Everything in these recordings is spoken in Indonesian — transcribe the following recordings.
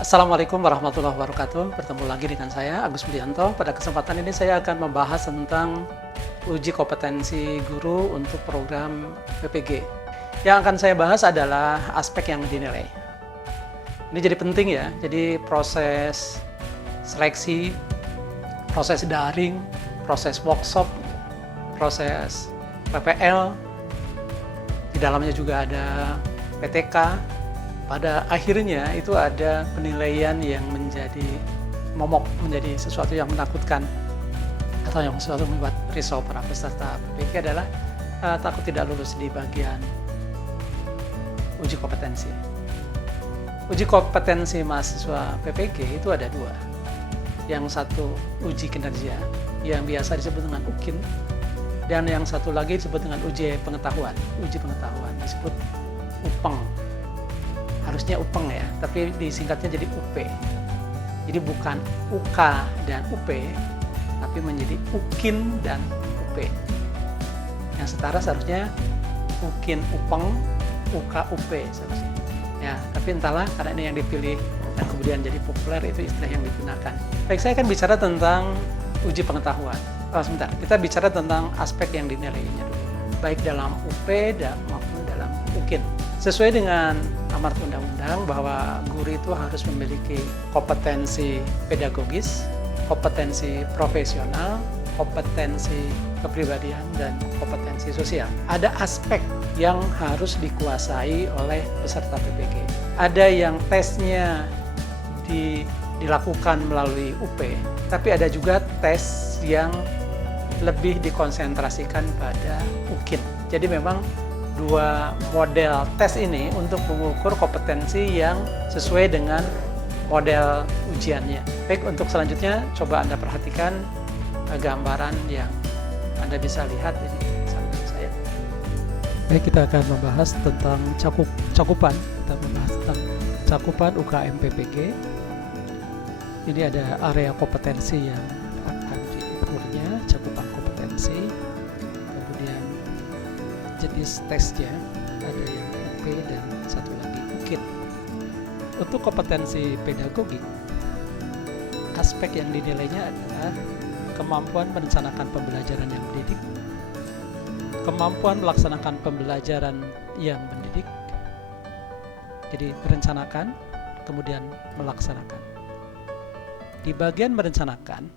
Assalamualaikum warahmatullahi wabarakatuh. Bertemu lagi dengan saya, Agus Budianto. Pada kesempatan ini saya akan membahas tentang uji kompetensi guru untuk program PPG. Yang akan saya bahas adalah aspek yang dinilai. Ini jadi penting ya, jadi proses seleksi, proses daring, proses workshop, proses PPL, di dalamnya juga ada PTK. Pada akhirnya itu ada penilaian yang menjadi momok, menjadi sesuatu yang menakutkan atau yang sesuatu membuat risau para peserta PPG adalah takut tidak lulus di bagian uji kompetensi. Uji kompetensi mahasiswa PPG itu ada dua. Yang satu uji kinerja yang biasa disebut dengan UKIN, dan yang satu lagi disebut dengan uji pengetahuan. Uji pengetahuan disebut UPENG. Harusnya UPENG ya, tapi disingkatnya jadi UP. Jadi bukan UK dan UP, tapi menjadi UKIN dan UP. Yang setara seharusnya UKIN UPENG, UK UP seharusnya. Ya, tapi entahlah karena ini yang dipilih dan kemudian jadi populer, itu istilah yang digunakan. Baik, saya akan bicara tentang uji pengetahuan. Sebentar, kita bicara tentang aspek yang dinilainya dulu. Baik dalam UP dan maupun dalam UKIN. Sesuai dengan amar undang-undang bahwa guru itu harus memiliki kompetensi pedagogis, kompetensi profesional, kompetensi kepribadian, dan kompetensi sosial. Ada aspek yang harus dikuasai oleh peserta PPG. Ada yang tesnya dilakukan melalui UP, tapi ada juga tes yang lebih dikonsentrasikan pada UKIN. Jadi memang dua model tes ini untuk mengukur kompetensi yang sesuai dengan model ujiannya. Baik, untuk selanjutnya coba Anda perhatikan gambaran yang Anda bisa lihat ini samping saya. Baik, kita akan membahas tentang cakupan. Kita membahas tentang cakupan UKM PPG. Ini ada area kompetensi yang akan diukurnya, cakupan kompetensi. Kemudian jenis tesnya, ada yang UP dan satu lagi UKIN. Untuk kompetensi pedagogik, aspek yang dinilainya adalah kemampuan merencanakan pembelajaran yang mendidik, kemampuan melaksanakan pembelajaran yang mendidik. Jadi merencanakan, kemudian melaksanakan. Di bagian merencanakan,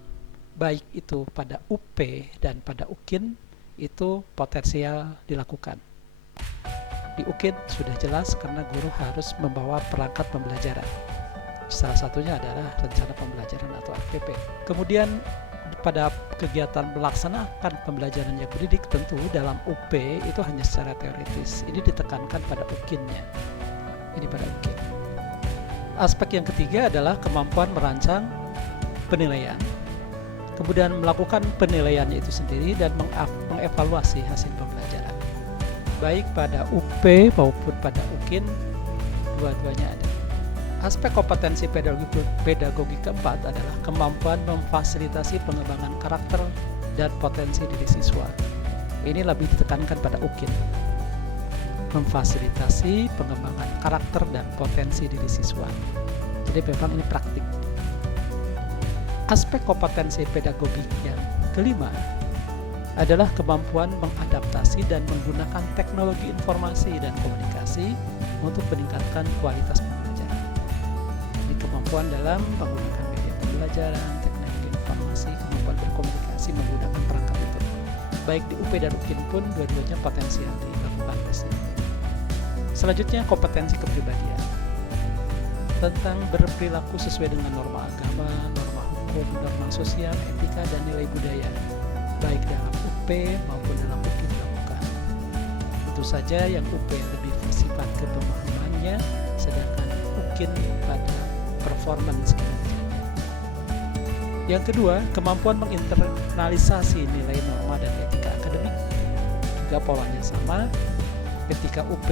baik itu pada UP dan pada UKIN, itu potensial dilakukan. Di UKIN sudah jelas karena guru harus membawa perangkat pembelajaran. Salah satunya adalah rencana pembelajaran atau RPP. Kemudian pada kegiatan melaksanakan pembelajaran yang mendidik, tentu dalam UP itu hanya secara teoritis. Ini ditekankan pada UKIN-nya. Ini pada UKIN. Aspek yang ketiga adalah kemampuan merancang penilaian, kemudian melakukan penilaiannya itu sendiri dan mengevaluasi hasil pembelajaran. Baik pada UP maupun pada UKIN, dua-duanya ada. Aspek kompetensi pedagogi keempat adalah kemampuan memfasilitasi pengembangan karakter dan potensi diri siswa. Ini lebih ditekankan pada UKIN. Memfasilitasi pengembangan karakter dan potensi diri siswa. Jadi memang ini praktik. Aspek kompetensi pedagogik yang kelima adalah kemampuan mengadaptasi dan menggunakan teknologi informasi dan komunikasi untuk meningkatkan kualitas pembelajaran. Jadi kemampuan dalam menggunakan media pembelajaran, teknologi informasi, kemampuan berkomunikasi menggunakan perangkat itu. Baik di UP dan UKIN pun dua-duanya potensial dilakukan tesnya. Selanjutnya kompetensi kepribadian. Tentang berperilaku sesuai dengan norma agama, norma hukum, norma sosial, etika, dan nilai budaya, baik dalam UP maupun dalam UKIN dilakukan. Tentu saja yang UP lebih bersifat ke pemahamannya, sedangkan UKIN pada performance kinerjanya. Yang kedua, kemampuan menginternalisasi nilai norma dan etika akademik. Juga polanya sama. Ketika UP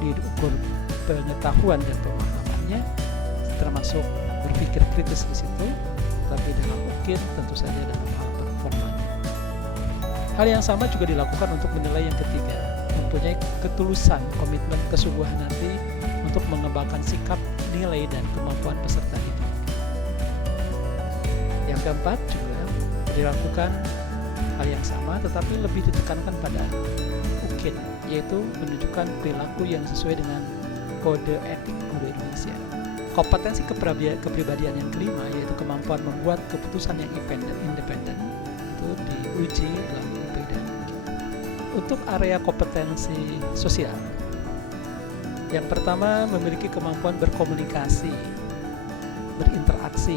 diukur pengetahuan dan pemahamannya, termasuk berpikir kritis di situ, tapi dalam UKIN tentu saja dalam hal performanya. Hal yang sama juga dilakukan untuk menilai yang ketiga, mempunyai ketulusan, komitmen, kesungguhan hati untuk mengembangkan sikap nilai dan kemampuan peserta didik. Yang keempat juga dilakukan hal yang sama tetapi lebih ditekankan pada UKIN, yaitu menunjukkan perilaku yang sesuai dengan kode etik guru Indonesia. Kompetensi kepribadian yang kelima yaitu kemampuan membuat keputusan yang independen itu diuji dalam UP dan UKIN. Untuk area kompetensi sosial, yang pertama memiliki kemampuan berkomunikasi, berinteraksi,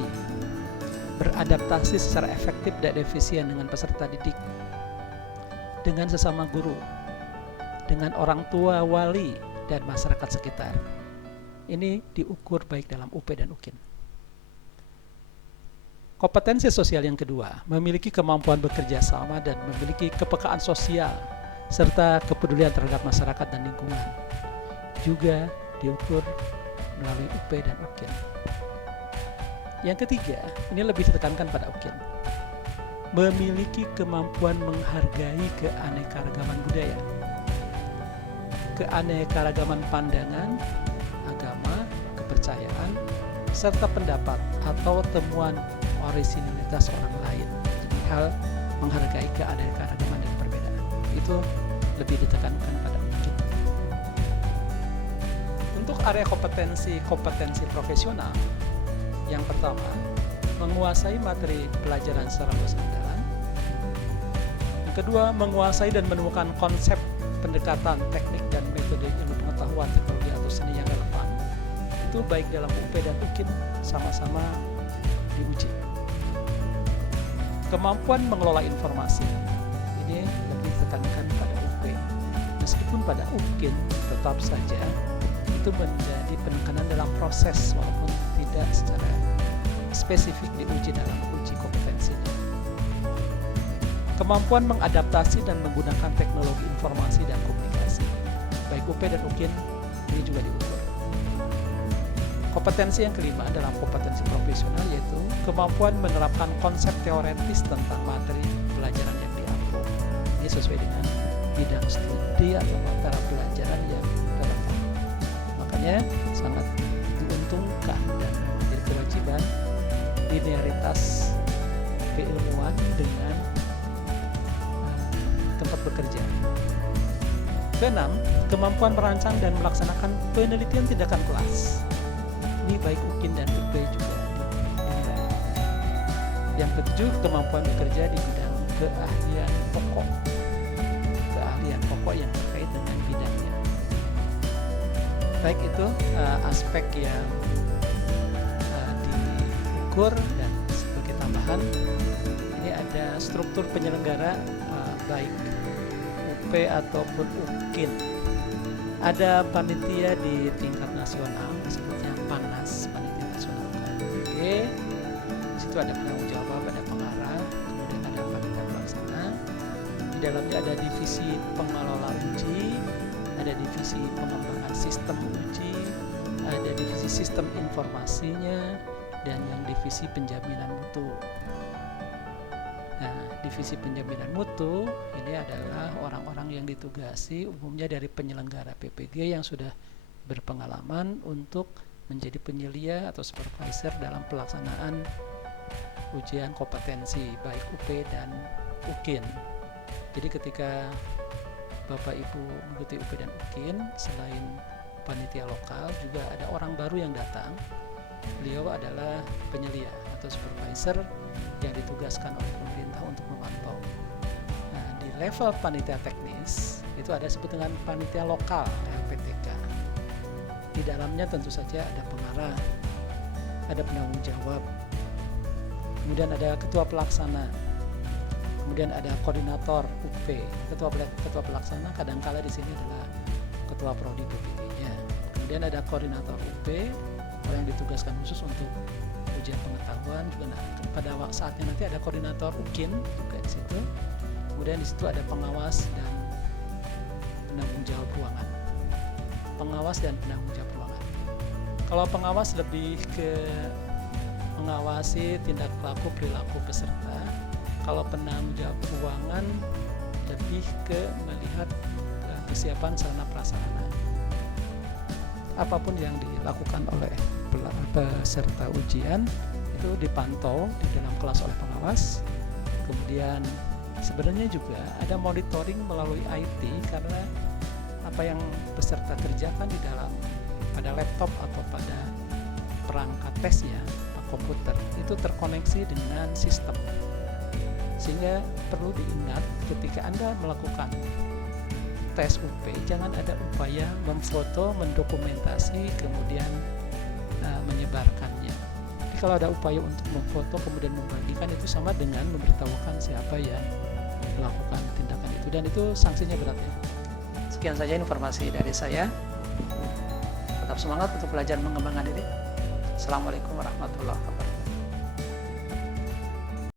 beradaptasi secara efektif dan efisien dengan peserta didik, dengan sesama guru, dengan orang tua, wali, dan masyarakat sekitar. Ini diukur baik dalam UP dan UKIN. Kompetensi sosial yang kedua, memiliki kemampuan bekerja sama dan memiliki kepekaan sosial serta kepedulian terhadap masyarakat dan lingkungan. Juga diukur melalui UP dan UKIN. Yang ketiga, ini lebih ditekankan pada UKIN. Memiliki kemampuan menghargai keanekaragaman budaya, keanekaragaman pandangan, agama, kepercayaan, serta pendapat atau temuan orisinilitas orang lain. Jadi hal menghargai keanekaragaman dan perbedaan itu lebih ditekankan pada UKIN. Untuk area kompetensi profesional, yang pertama, menguasai materi pelajaran secara luas dan dalam. Yang kedua, menguasai dan menemukan konsep pendekatan, teknik, dan metode ilmu pengetahuan, teknologi, atau seni yang relevan. Itu baik dalam UP dan UKIN sama-sama diuji. Kemampuan mengelola informasi, ini lebih ditekankan pada UP. Meskipun pada UKIN tetap saja itu menjadi penekanan dalam proses walaupun tidak secara spesifik diuji dalam uji kompetensinya. Kemampuan mengadaptasi dan menggunakan teknologi informasi dan komunikasi, baik UP dan UKIN, ini juga diukur. Kompetensi yang kelima dalam kompetensi profesional yaitu kemampuan menerapkan konsep teoretis tentang materi pelajaran yang diampu. Ini sesuai dengan bidang studi atau mata pelajaran yang relevan. Makanya sangat diuntungkan dan menjadi kewajiban linearitas keilmuan dengan tempat bekerja. Keenam, kemampuan merancang dan melaksanakan penelitian tindakan kelas. Ini baik UKIN dan UP juga dinilai. Yang ketujuh, kemampuan bekerja di bidang keahlian pokok. Keahlian pokok yang terkait dengan bidangnya. Baik itu aspek yang diukur dan sebagai tambahan ini ada struktur penyelenggara baik UP ataupun UKIN. Ada panitia di tingkat nasional, disebutnya PANAS, Panitia Nasional KMBG. Di situ ada penanggung jawab, ada pengarah, kemudian ada panitia pelaksana. Di dalamnya ada divisi pengelola uji, ada divisi pengembangan sistem uji, ada divisi sistem informasinya, dan yang divisi penjaminan mutu. Nah, divisi penjaminan mutu ini adalah orang-orang yang ditugasi umumnya dari penyelenggara PPG yang sudah berpengalaman untuk menjadi penyelia atau supervisor dalam pelaksanaan ujian kompetensi baik UP dan UKIN. Jadi ketika Bapak Ibu mengikuti UP dan UKIN, selain panitia lokal juga ada orang baru yang datang. Beliau adalah penyelia atau supervisor yang ditugaskan oleh pemerintah untuk memantau. Nah, di level panitia teknis itu ada disebut dengan panitia lokal (PTK). Di dalamnya tentu saja ada pengarah, ada penanggung jawab, kemudian ada ketua pelaksana, kemudian ada koordinator UP. Ketua pelaksana kadangkala di sini adalah ketua prodi PPG-nya. Kemudian ada koordinator UP, orang yang ditugaskan khusus untuk ujian pengetahuan juga. Nah, pada saatnya nanti ada koordinator UKIN juga di situ. Kemudian di situ ada pengawas dan penanggung jawab ruangan. Pengawas dan penanggung jawab ruangan. Kalau pengawas lebih ke mengawasi tindak laku perilaku peserta. Kalau penanggung jawab ruangan lebih ke melihat kesiapan sarana prasarana apapun yang dilakukan oleh peserta ujian itu dipantau di dalam kelas oleh pengawas. Kemudian sebenarnya juga ada monitoring melalui IT, karena apa yang peserta kerjakan di dalam pada laptop atau pada perangkat tesnya, komputer, itu terkoneksi dengan sistem. Sehingga perlu diingat ketika Anda melakukan tes UP, jangan ada upaya memfoto, mendokumentasi, kemudian menyebarkannya. Jadi kalau ada upaya untuk memfoto kemudian membagikan, itu sama dengan memberitahukan siapa yang melakukan tindakan itu, dan itu sanksinya berat ya. Sekian saja informasi dari saya. Tetap semangat untuk belajar mengembangkan diri. Assalamualaikum warahmatullahi wabarakatuh.